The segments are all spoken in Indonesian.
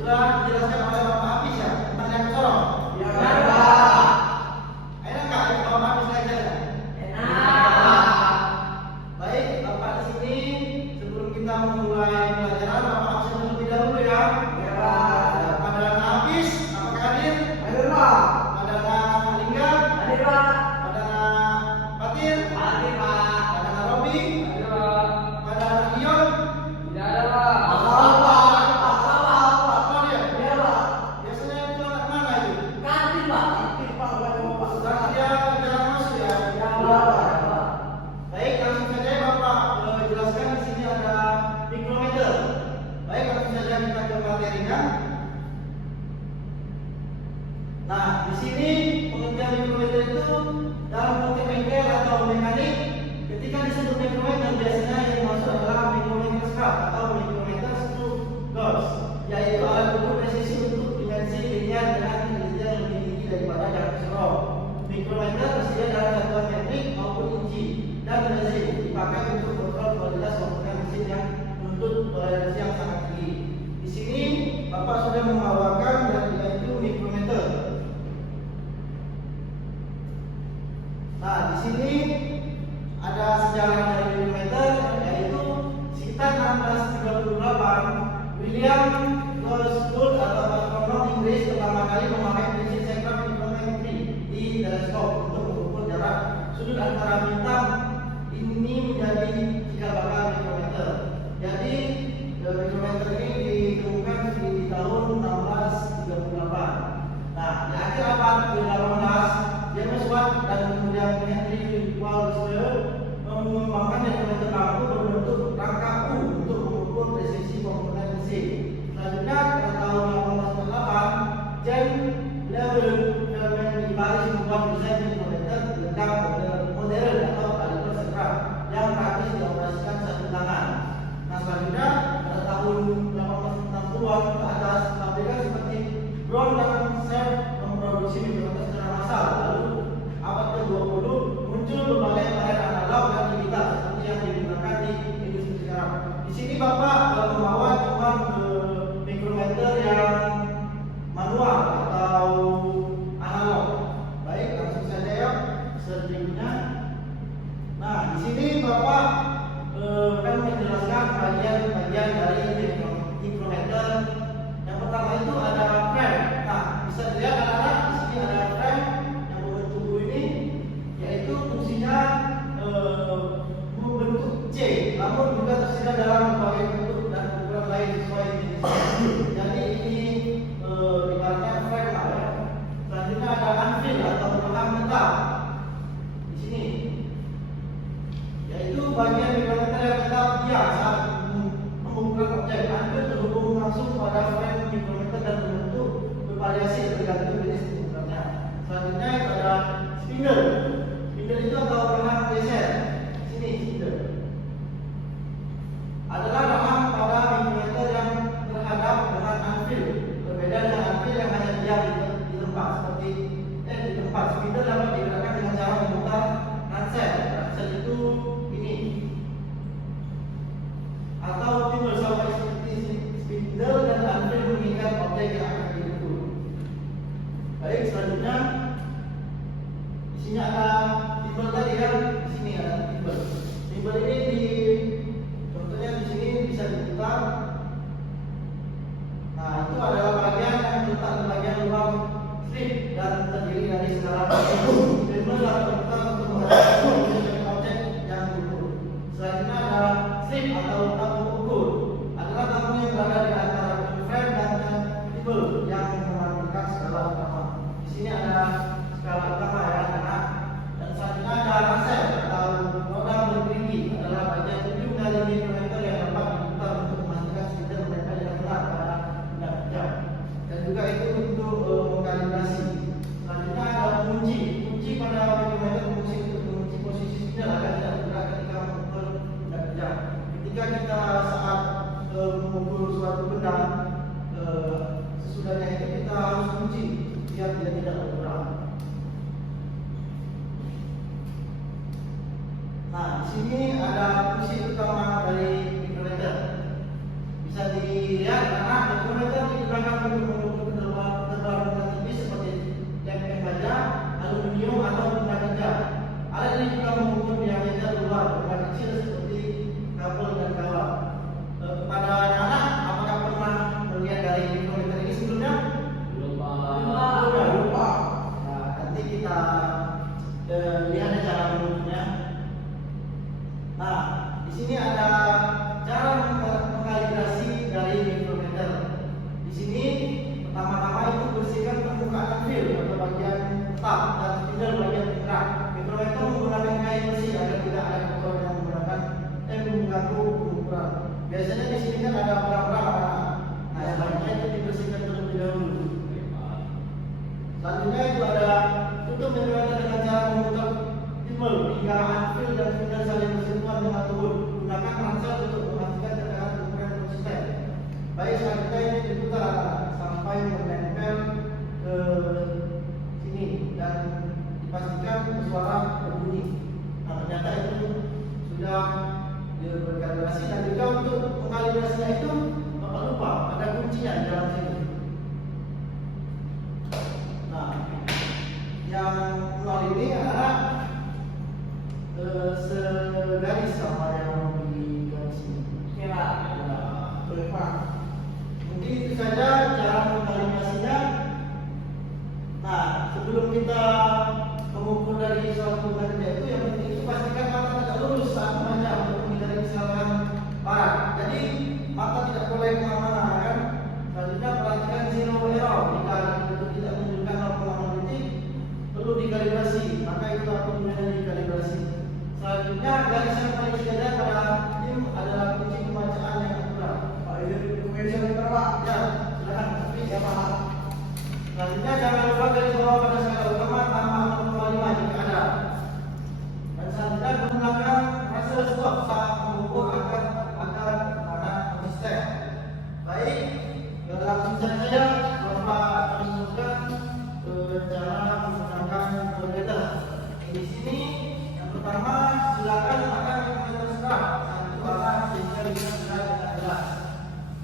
sudah dijelaskan oleh Bapak Hafiz ya tentang yang sorong. Ya, Pak. Enak nggak Bapak Hafiz ngajarnya? Enak. Baik, Bapak di sini sebelum kita memulai pelajaran, Bapak Hafiz terlebih dahulu ya. Ya, Pak. Pada Hafiz, apakah hadir? Hadir, Pak. Pada Alingga, Hadir, Pak. pada Fatir, Hadir, Pak. pada Robi, Hadir, Pak. pada Ion. Tidak ada, Pak. Apa dia? Iya, Pak. Biasanya itu anak mana itu? Kantin, Pak. Kantin, Pak. Sedang dia jarang masuk ya. Ya, Pak. Baik, langsung saja Bapak jelaskan di sini ada mikrometer. Baik, langsung saja kita ke materinya. Nah, di sini pengertian mikrometer itu dalam konteks bengkel atau mekanik, ketika disebut mikrometer biasanya yang masuk adalah mikrometer scale atau mikrometer screw gauge, yaitu alat ukur presisi untuk dimensi linear dengan ketelitian yang lebih tinggi daripada jarak keseluruh. Mikrometer tersedia dalam satuan metrik maupun inci dan rezim, dipakai untuk kontrol kualitas komponen mesin yang menuntut toleransi yang sangat tinggi. Di sini Bapak sudah membawakan dan yaitu mikrometer. Nah, di sini ada sejarah dari mikrometer, yaitu sekitar 1638 William Gould atau astronom Inggris pertama kali memakai prinsip central micrometry di teleskop untuk mengukur jarak sudut antara bintang. Ini menjadi cikal bakal mikrometer. Jadi mikrometer ini ditemukan di tahun 1638. Nah, di akhir abad ke-18 James Watt dan kemudian Henry Walsberg mengembangkan mikrometer lampu berbentuk rangka U untuk mengukur presisi komponen mesin. Selanjutnya pada tahun 1898 James Leverman di Paris membuat desain mikrometer lengkap modern atau kaliber sentral yang praktis dioperasikan satu tangan. Nah, selanjutnya pada tahun 1860-an ke atas pabrikan seperti Brown dan Sharp memproduksi mikrometer secara massal. Lalu abad ke-20 muncul berbagai merek analog dan digital seperti yang digunakan di industri sekarang. Di sini Bapak membawa cuma mikrometer yang manual atau analog. Baik, langsung saja ya selanjutnya. Nah, di sini Bapak akan menjelaskan bagian-bagian dari mikrometer. Yang pertama itu ada frame. Nah, bisa dilihat anak-anak di sini ada frame yang membentuk U ini, yaitu fungsinya membentuk C, namun juga tersedia dalam berbagai bentuk dan ukuran lain sesuai jenisnya. Jadi ini ibaratnya frame lah ya. Selanjutnya ada anvil atau pelengkap metal di sini, yaitu bagian mikrometer yang tetap diam saat mengukur objek. Anvil terhubung langsung pada frame mikrometer dan berbentuk bervariasi tergantung jenis ukurannya. Selanjutnya ada spindle. Spindle itu atau rahang geser. Sini spindle adalah rahang pada mikrometer yang terhadap dengan anvil. Berbeda dengan anvil yang hanya diam di tempat seperti di tempat. Spindle dapat digerakkan dengan cara memutar ransel. Ransel itu ini atau timbul sama seperti spindle dan anvil mengikat objek yang akan diukur. Baik, selanjutnya di sini ada timbul tadi kan, di sini ada timbul. Timbul ini contohnya di sini bisa diputar. Nah, itu adalah bagian yang terletak di bagian lubang strip dan terdiri dari skala timbul dapat diputar untuk menghadapkan objek yang diukur. Selanjutnya ada strip atau tabung ukur, adalah tabung yang berada di antara frame dan timbul yang mengarahkan skala utama. Di sini ada skala utama ya anak. Dan selanjutnya ada ransel atau roda bergerigi, adalah bagian ujung dari mikrometer yang dapat diputar untuk memastikan spindle menempel dengan benar pada benda kerja. Dan juga itu untuk mengkalibrasi. Selanjutnya ada kunci. Kunci pada mikrometer berfungsi untuk mengunci posisi spindle agar tidak bergerak ketika mengukur benda kerja. Ketika kita saat mengukur suatu benda, sesudahnya itu kita harus kunci biar dia tidak bergerak. Nah, di sini ada fungsi utama dari mikrometer. Bisa dilihat karena mikrometer digunakan anvil atau bagian tetap dan spindle bagian penggerak. Mikrometer menggunakan kain besi agar tidak ada kotoran yang mengganggu pengukuran. Biasanya di sini kan ada perang-perang. Nah, sebaiknya itu dibersihkan terlebih dahulu. Selanjutnya itu ada tutup mikrometer dengan cara memutar timbel hingga anvil dan spindle saling bersentuhan dengan tubuh. Gunakan ransel untuk memastikan tekanan ukuran konsisten. Baik, selanjutnya ini diputar sampai menempel ke sini dan dipastikan suara berbunyi. Nah, ternyata itu sudah berkalibrasi, dan juga untuk mengkalibrasinya itu jangan lupa ada kuncinya di dalam sini. Nah, yang nol ini adalah segaris sama yang di garis ini. Kira. Nah, mungkin itu saja cara mengkalibrasinya. Nah, sebelum kita mengukur dari suatu kerja itu, yang penting itu pastikan mata tidak lurus saat membaca untuk menghindari kesalahan parah. Jadi mata tidak boleh kemana-mana, kan? Selanjutnya perhatikan zero error. Jika itu tidak menunjukkan 0,0 detik, perlu dikalibrasi. Maka itu akan menjadi dikalibrasi. Selanjutnya garis yang paling sejajar pada tim adalah kunci pembacaan yang akurat. Pak, ini dokumen berapa? Ya, silakan. Ya, Pak. Selanjutnya jangan lupa garis bawah pada skala utama tambah 0,5 jika ada. Dan selanjutnya gunakan hasil stop saat mengukur agar konsisten. Baik, langsung saja Bapak akan menunjukkan cara menggunakan mikrometer. Di sini yang pertama silakan akan mikrometer serat. Satu arah sehingga bisa berat dengan jelas.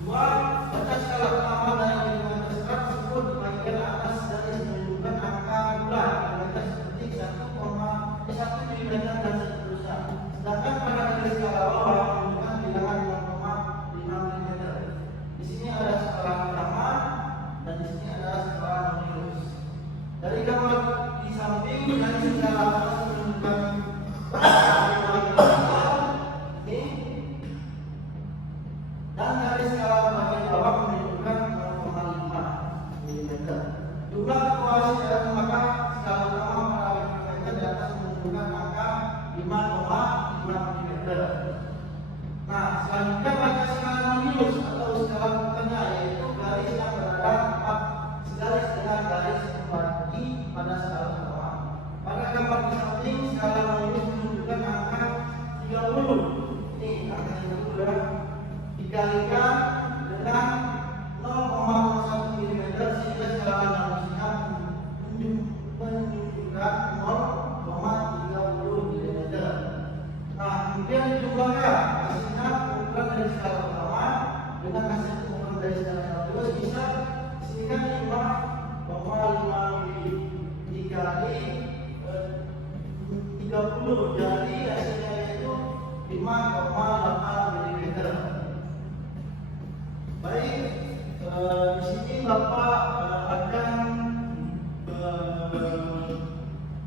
Dua, baca skala utama dari mikrometer serat tersebut di bagian atas garis menunjukkan angka bulan mikrometer seperti 1,1 mm dan seterusnya. Sedangkan pada garis skala bawah menunjukkan bilangan 0,5 mm. Di sini ada skala utama dan di sini ada skala minus. Dari gambar di samping garis skala atas menunjukkan ini, dan garis skala bagian bawah menunjukkan 0,5 mm. Jumlah akumulasi dalam maka skala utama pada mikrometer di atas menunjukkan angka 5,5 mm. Nah, selanjutnya baca skala minus atau skala tengah, yaitu garis yang berada 4 segaris dengan garis membagi pada skala utama. Pada gambar di samping skala minus menunjukkan angka 30. Ini angka 30 ya. Dikalikan dengan 0,1 mm sehingga skala minusnya menunjukkan 0,30 mm. Nah, kemudian dijumlahkan hasilnya ukuran dari skala utama dengan hasil ukuran dari skala yang kedua bisa sini kan 5,5 dikali 30, jadi hasilnya itu 5,8 mm. Baik, di sini Bapak akan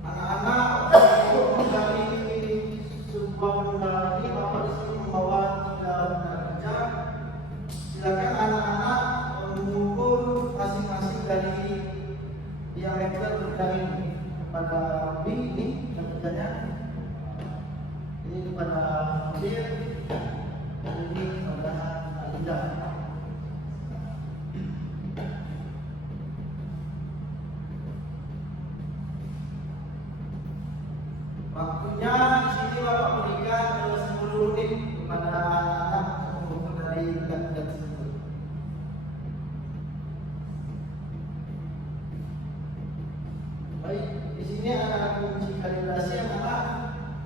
anak-anak untuk mencari sebuah benda ini. Bapak di sini membawa 3 benda kerja. Silakan anak-anak mengukur masing-masing dari diameter benda ini. Kepada B ini kerjanya, ini kepada B, dan ini kepada Alinda. Waktunya di sini Bapak berikan 10 menit kepada anak-anak mengukur dari benda tersebut. Baik, di sini ada kunci kalibrasi yang mana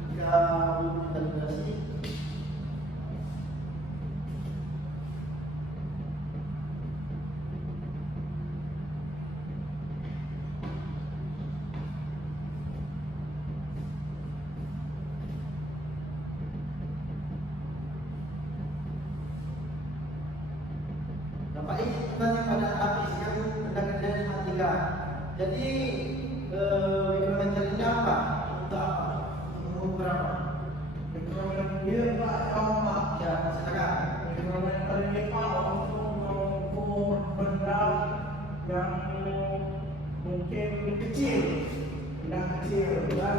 jika belum kalibrasi. Bapak ini bertanya pada habis yang benda-benda dimatikan. Jadi mikrometer ini apa? Untuk apa? Mengukur apa? Mikrometer dia Pak, Pak. Ya, silakan. Mikrometer ini Pak untuk mengukur benda yang mungkin kecil, tidak kecil, dan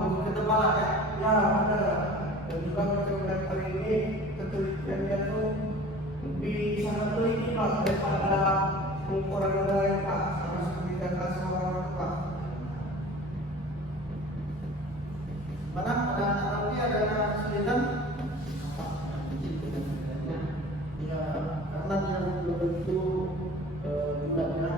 Mungkin ke kepala ya. ya benar. Dan juga macam kali ini ketelitiannya tuh lebih sangat teliti Pak daripada ukuran yang lain Pak, sama seperti data sama orang Pak. Mana ada anak rapi, ada anak kesulitan? Ya, karena dia belum tentu bulatnya.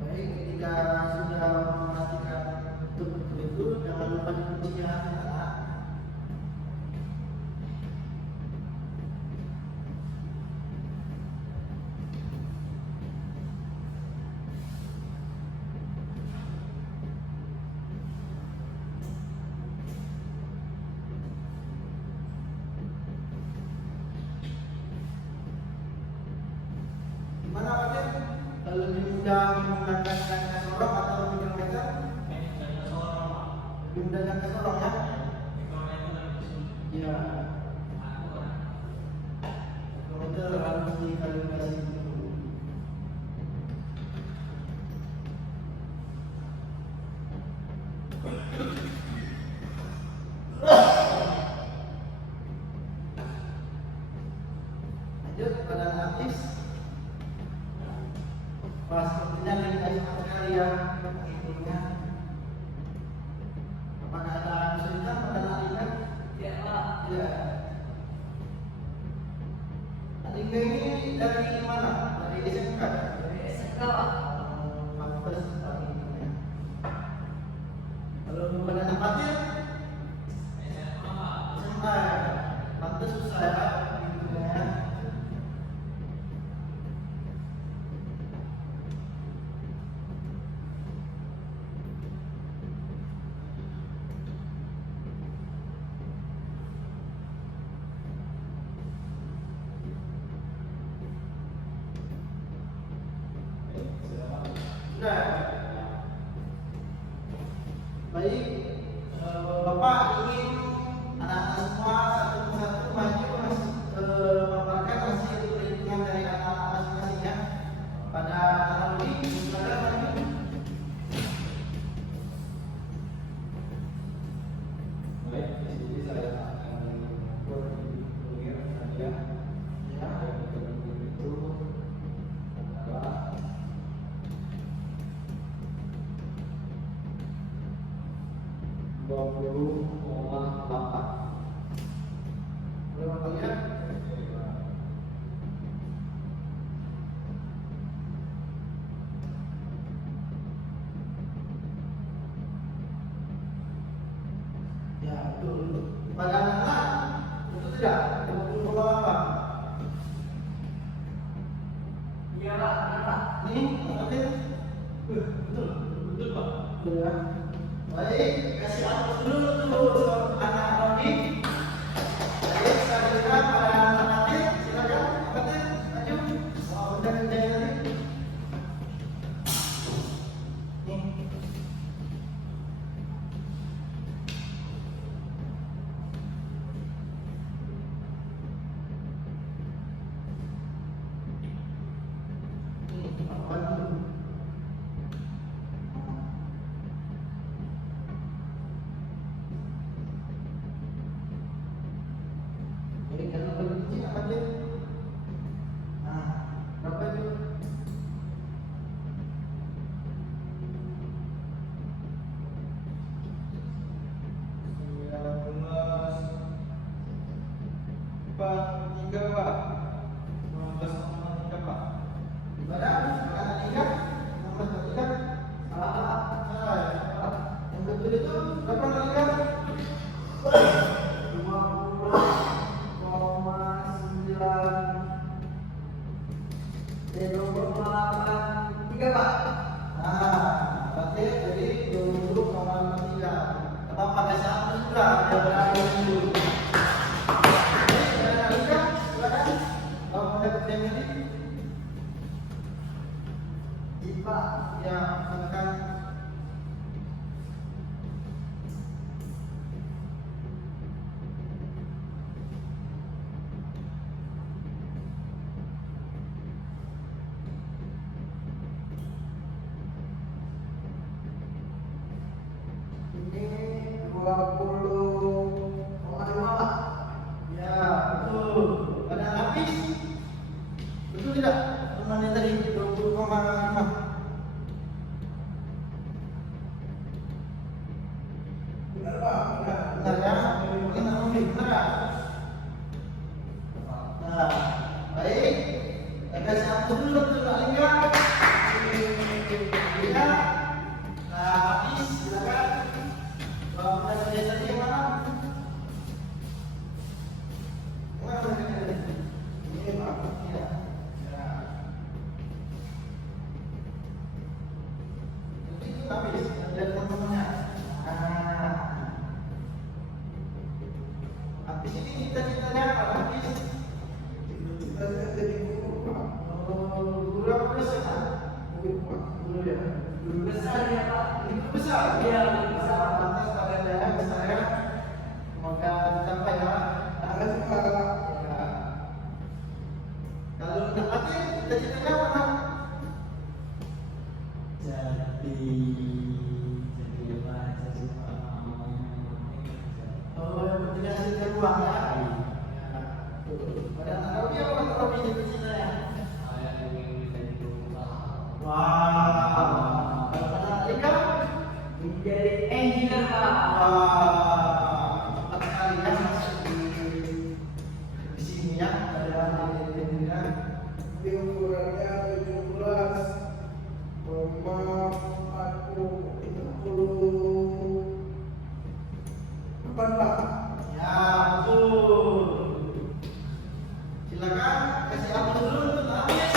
Baik, ketika sudah memastikan betul-betul itu, jangan lupa dikunci ya, anak. Gimana Pak Tir? Lebih mudah menggunakan jangka sorong atau mikrometer? Lebih mudah jangka sorong ya? Iya. Mikrometer harus dikalibrasi dulu. Lanjut pada artis. Pas sepertinya dikasih materi ya, intinya. Apakah ada kesulitan pada alingnya? Ya Pak. Ya. Alingnya ini dari mana? Dari SMK? Dari SMK Pak. Pantes alingnya. Kalau pada anak patir? SMK. Pantes susah ya, gitu ya. Sudah. Baik, Bapak ingin anak-anak semua satu persatu maju memaparkan hasil perhitungan dari anak-anak masing-masing ya. Pada teknologi, silakan maju. Baik, di sini saya akan berpikir saja. Ya. Itu adalah 20,8. Berapa kali ya? Ya, betul. Pada anak-anak itu tidak 20,8. Iya Pak, benar Pak. Ini oke. Betul. Betul Pak. Betul ya. Baik, kasih aplaus dulu untuk anak Rodi. Baik, selanjutnya pada anak Atin, silakan Atin, maju. Udah kerjain nanti. Nih. Nih, apa dulu? Jadi kalau berkunci apa dia? Nah, berapa itu? Gimana? Anak tiga? Nomor tiga? Salah. Yang betul itu berapa kali kan? 20,83 Pak. Nah, berarti jadi 20,3. Apa pakai satu sudah ada berani dulu. Baik, ada Alika, silakan. Kalau mau dapat yang ini, Iya Pak. ya silakan. betul tidak? Teman yang tadi 20,5. Benar Pak, benar. Benar ya? Mungkin lebih benar. Nah, baik. Kasih aku dulu betul tak lingkar? Ya. Nah, habis silakan. Bapak saya tadi mana? Mana ini Pak? Ya. Ya. Itu habis dan teman-temannya. Nah. Habis ini cita-citanya apa? Habis Kita jadi guru Pak. guru apa besar? Guru Pak. Guru ya. Guru besar ya Pak. Guru besar. Iya, guru besar. Lantas pada daerah besar ya. Semoga tercapai ya. Ada juga Ya. Kalau udah mati, cita-citanya apa? Jadi apa? Jadi Oh, yang penting hasilkan uang ya. Pada Arabi apa kata Arabi cita-citanya? saya ingin menjadi pengusaha. Wah, kalau pada Alika? Menjadi engineer Pak. Wah, cepat sekali ya masuk di sini ya. Ada di di ukurannya 17 koma 30 Pak. ya, betul. Silakan kasih aplaus dulu untuk Amin.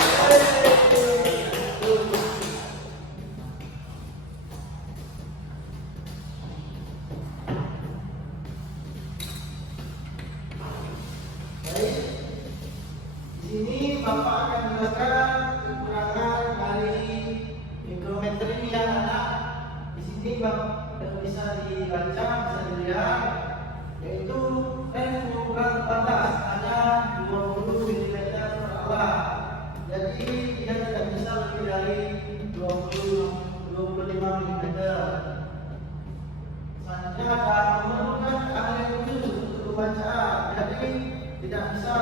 Baik. Di sini Bapak akan menjelaskan kekurangan dari mikrometri ya anak. Di sini Bapak bisa dibaca, bisa dilihat, yaitu range pengukuran batas hanya 20 mm per alat. Jadi dia tidak bisa lebih dari 25 mm. Selanjutnya ada memerlukan keahlian khusus untuk membaca. Jadi tidak bisa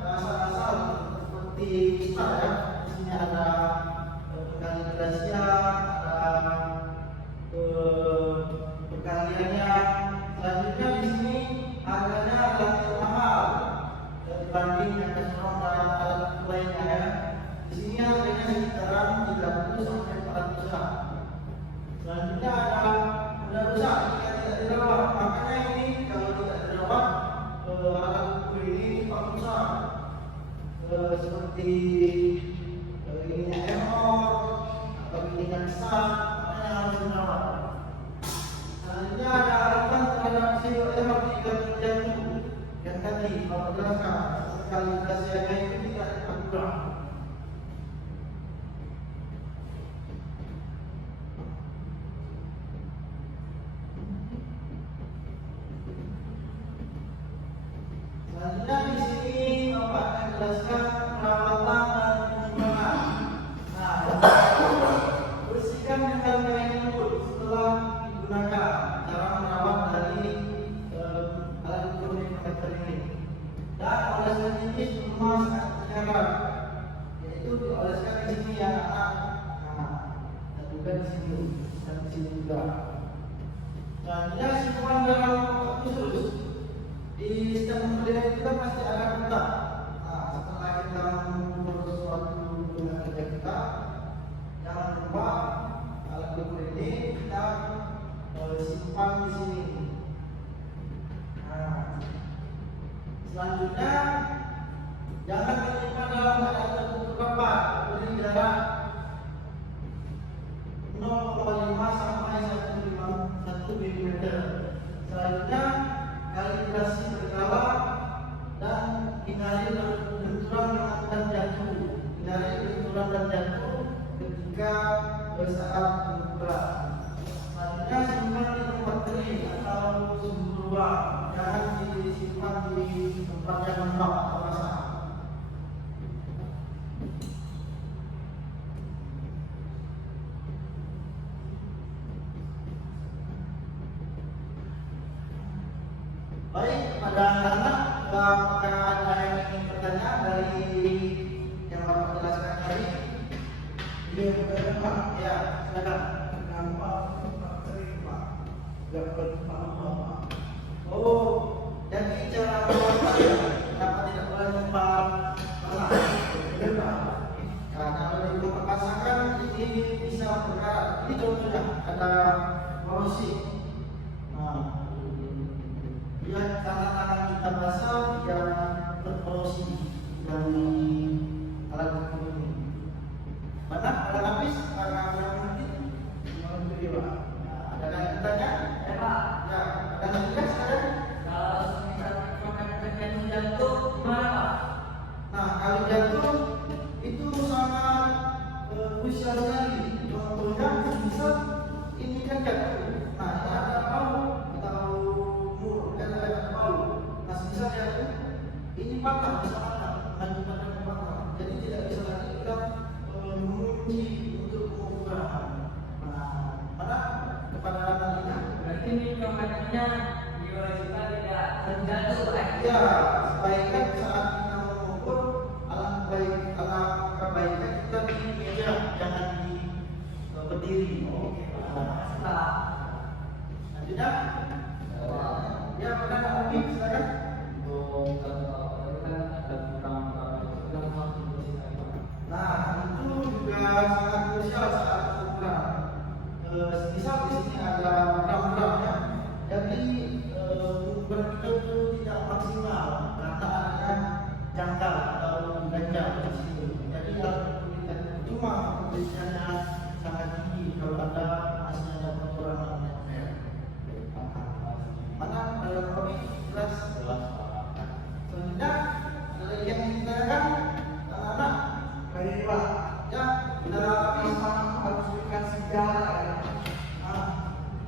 asal-asal seperti kita ya. Di sini ada kaligrasinya, ada perkaliannya. Selanjutnya di sini harganya relatif mahal dibanding yang restoran dan alat lainnya ya. Di sini harganya sekitaran 300 sampai 400-an. Selanjutnya ada mudah rusak jika tidak dirawat. Makanya ini kalau tidak dirawat alat ukur ini cepat rusak. Seperti ininya error atau ininya besar, makanya harus dirawat. Selanjutnya ada alasan terhadap single error jika terjatuh. Yang tadi Bapak jelaskan kalibrasinya itu tidak akurat. Selanjutnya di sini Bapak akan jelaskan perawatan dan penyimpangan. Nah, bersihkan dengan kain lembut setelah digunakan. Cara merawat dari alat ukur mikrometer ini. Dan oleskan tipis rumah sangat terjaga, yaitu dioleskan di sini ya anak. Nah, dan juga di sini dan di sini juga. Selanjutnya simpan dalam kotak khusus. Di setiap pembelian kita pasti ada kotak. Nah, setelah kita mengukur sesuatu dengan kerja kita, jangan lupa alat ukur ini kita simpan di sini. Nah, selanjutnya jangan menyimpan dalam keadaan tertutup rapat, beri jarak 0,5 sampai 1 mm. Selanjutnya kalibrasi berkala dan hindari benturan dan jatuh. Hindari benturan dan jatuh ketika saat pengukuran. Selanjutnya simpan di tempat kering atau suhu ruang. Jangan disimpan di tempat yang lembab atau basah. Baik, pada anak-anak apakah ada yang ingin bertanya dari yang Bapak Iya, benar Pak. Ya, silakan. Kenapa Pak sering Pak dapat apa Pak? Oh, jadi cara memasak ya, kenapa tidak boleh numpang masak? Benar Pak. Nah, kalau di tempat masakan ini bisa berkarat. Ini contohnya ada porosi. Nah, dia tangan kita basah, dia berporosi dari alat ini. Mana alat lapis? Karena mungkin Alhamdulillah Pak. ada yang ditanya? Ya Pak, Ya, ada yang tidak sekarang? kalau semisal makanan jantung jatuh, gimana Pak? Nah, kalau jantung itu sangat krusial sekali. Contohnya bisa ini kan jantung. Nah, ini ada paru atau mur, ada paru. Nah, bisa jantung ini patah, bisa patah, mengakibatkan patah. Jadi tidak bisa lagi kita mengunci untuk pengukuran. Nah, mana kepada anak-anak? Berarti ini kematiannya diwajibkan tidak terjatuh Pak. Ya, sebaiknya saat kita mengukur alangkah baiknya kita di meja, jangan di berdiri. Oke. Pak. Selanjutnya, ya pernah Nabi silakan. Nah, itu juga sangat krusial saat pengukuran. Misal di sini ada gram-gramnya, jadi ukuran kita itu tidak maksimal karena ada jangkar atau ganjal di situ. Jadi yang cuma tulisannya sangat tinggi kalau ada masih ada kekurangan yang mana dalam kopi jelas. Selanjutnya yang ditanyakan anak-anak Kayak ini Pak. ya sudah habis. Harus dikasih jarak ya. Nah,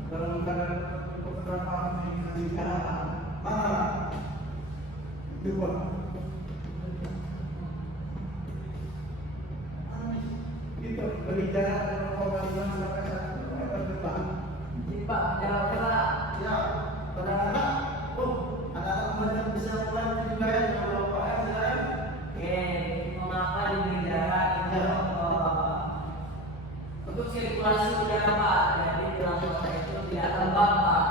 Dalam keadaan beberapa negara mana? itu Pak. Itu berbicara dengan pengalaman sampai 1 meter depan. Jadi Pak, jawab Pak. Ya, pada anak, anak-anak kemudian bisa mulai dibayar dengan bapak silakan. Oke, mengapa dibedakan untuk sirkulasi udara Pak? Jadi dalam kota itu tidak lembab Pak.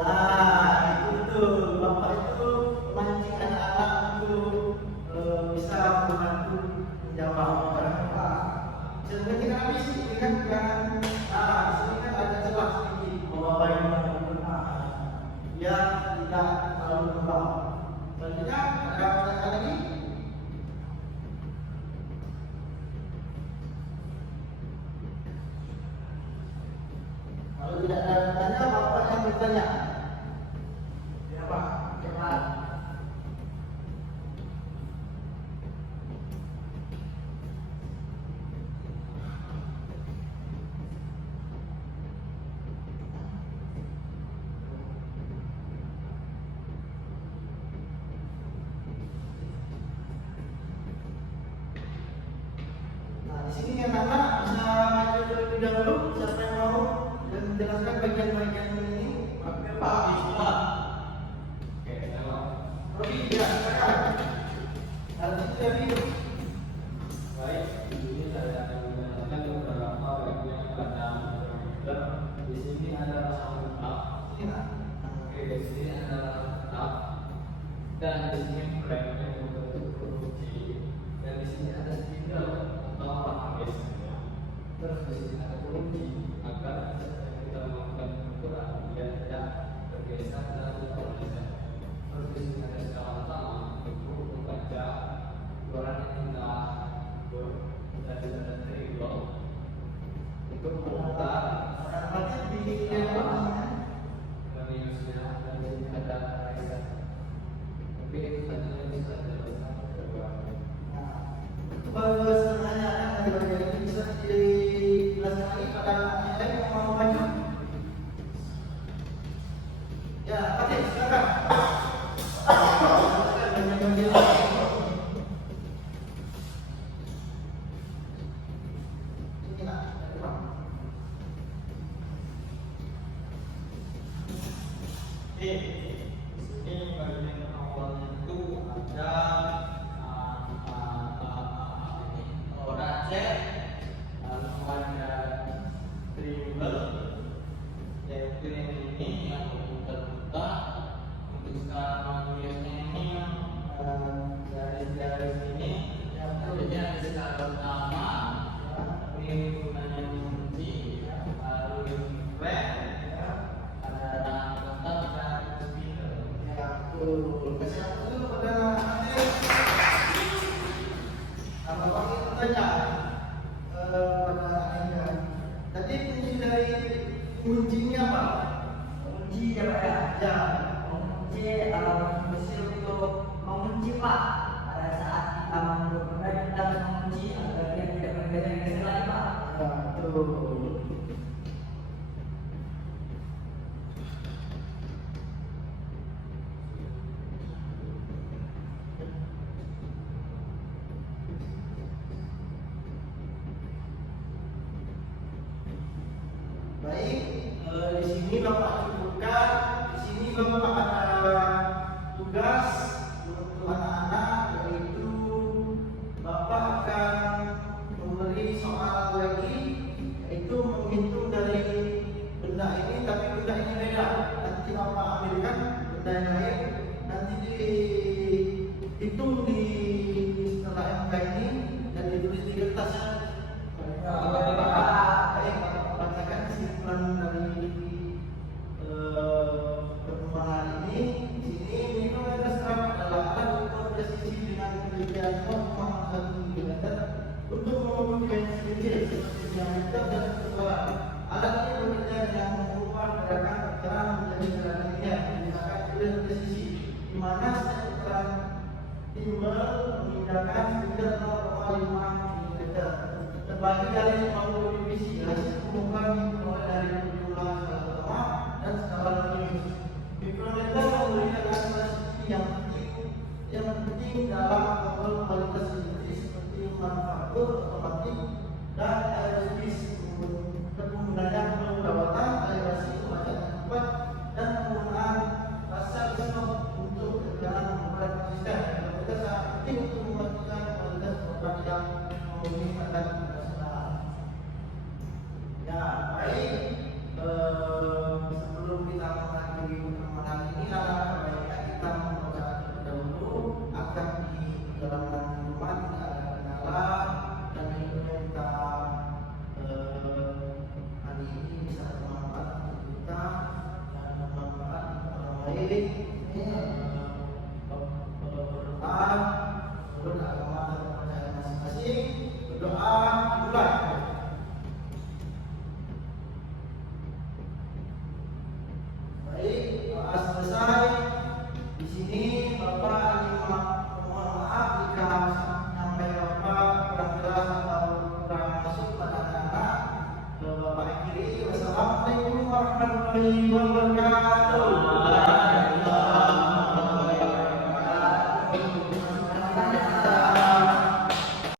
Nah, itu betul. Bapak itu memancing anak-anak untuk bisa membantu menjawab Pak. Sebenarnya kan habis ini kan jangan di sini kan ada celah sedikit bahwa bayi ya tidak terlalu lembab. Selanjutnya ada pertanyaan lagi? Kalau tidak ada tanya, bapak yang bertanya. Ya Pak. Ya Pak. Nah, di sini anak-anak bisa maju terlebih dahulu. Siapa yang mau dan menjelaskan bagian-bagian ini? Oke Pak. Pak. Robi, ya, silakan. Ada di sini Robi. Baik, ini saya akan menjelaskan beberapa bagian pada komputer. Di sini ada soundtrack. Ini nak. Oke, di sini ada soundtrack. Dan di sini frame-nya untuk produksi. Dan di sini ada spidol atau package. Terus di sini ada kunci agar kita melakukan ukuran dia tidak bergeser dan bergeser. Terus di sini ada skala utama untuk membaca ukuran yang kita dan di sana trigger untuk memutar Berarti di dalam minusnya dan di sini ada reset. Tapi itu saja bisa dilakukan kedua. setengahnya ada bagian ini bisa dijelaskan lagi pada anak yang mau maju. Ya, oke, silakan. Ini nak, dari bawah. Ini bagian awalnya itu ada roda C, saja pada Anda. Tadi fungsi dari kuncinya apa? Kunci ya Pak ya. Ya, Mengunci mesin untuk mengunci Pak. Pada saat kita menggunakan kita harus mengunci agar dia tidak bergeser lagi Pak. ya betul. Baik, di sini Bapak cukupkan. Di sini Bapak ada tugas untuk anak-anak, yaitu Bapak akan memberi soal lagi, yaitu menghitung dari benda ini, tapi benda ini beda. Nanti Bapak ambilkan benda yang lain, nanti dihitung di setelah MK ini dan ditulis di kertas. Baik, bacakan kesimpulan dari pertemuan hari ini. Di sini mikrometer strap adalah alat ukur presisi dengan ketinggian 0,1 mm untuk mengukur garis kecil seperti diameter dan ketebalan. Alat ini bekerja dengan mengubah gerakan pergerakan menjadi gerakan linear menggunakan kuil presisi, di mana setiap putaran timbal memindahkan sekitar 0,5 mm. Terbagi dari 50 divisi, hasil pembukaan dimulai dari jumlah skala pertama dan skala minus. Mikrometer memberikan hasil yang penting dalam mengukur kualitas industri seperti manufaktur otomotif dan aerospace, penggunaan perawatan, aerasi, pembacakan tempat, dan penggunaan pasar stop untuk kegiatan membuat sistem. Mikrometer sangat penting untuk memastikan kualitas produk yang memenuhi standar internasional. Ya, baik. Sebelum kita mengakhiri pertemuan ini, alangkah baiknya kita membaca terlebih dahulu agar di perjalanan rumah tidak ada kendala dan tentunya kita hari ini bisa bermanfaat untuk kita dan bermanfaat untuk orang lain. Berdoa menurut agama dan kepercayaan masing-masing. Berdoa mulai. Baik, doa selesai. Di sini Bapak ingin mohon maaf jika sampai Bapak kurang jelas atau kurang masuk pada anak-anak. Bapak akhiri. Wassalamualaikum warahmatullahi wabarakatuh.